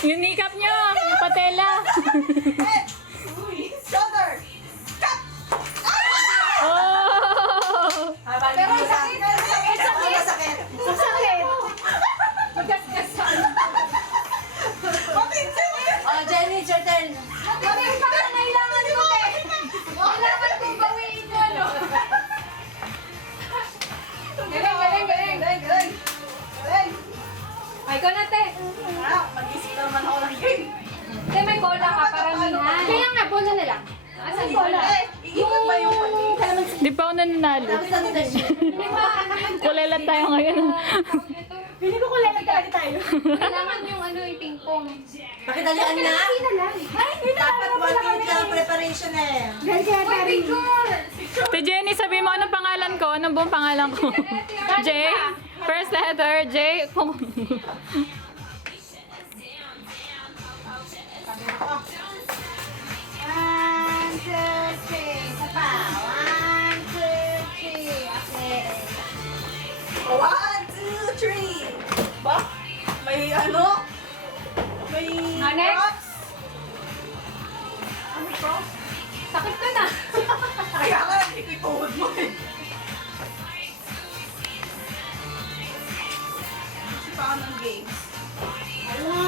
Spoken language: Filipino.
Yung nikap nyo, yung patela. Shoulder! Oh! Pero ang sakit! Ang sakit! Ang sakit. Magkasgasan. Oh, Jenny, it's your turn. Mami, parang kailangan ko eh. Kailangan kong bawiin mo, no? Galing. Galing! Ay, ko na, te. Mag-isip na naman ako ng game. Te, may bola ka, paramihan. Kaya nga, bola na lang. Asan yung bola? Iikot ba yung kalamansi? Di pa ako nananalo. Kulay lang tayo ngayon. Pili ko kulay talaga tayo. Kailangan yung ano, yung ping-pong. Pakidalian na? Hindi na lang. Ay, hindi na Dapat 1 minute lang ang preparation eh. Ganyan, picture. Te Jenny, sabi mo anong pangalan ko? Anong buong pangalan ko? J? First letter, J. One, two, three. Isa pa. One, two, three. Okay. 1, 2, 3. Ba? May ano? May Next. props? Ano ko? Sakit ka na. Kaya nga, ikutuhod mo eh. Kasi pa ng games.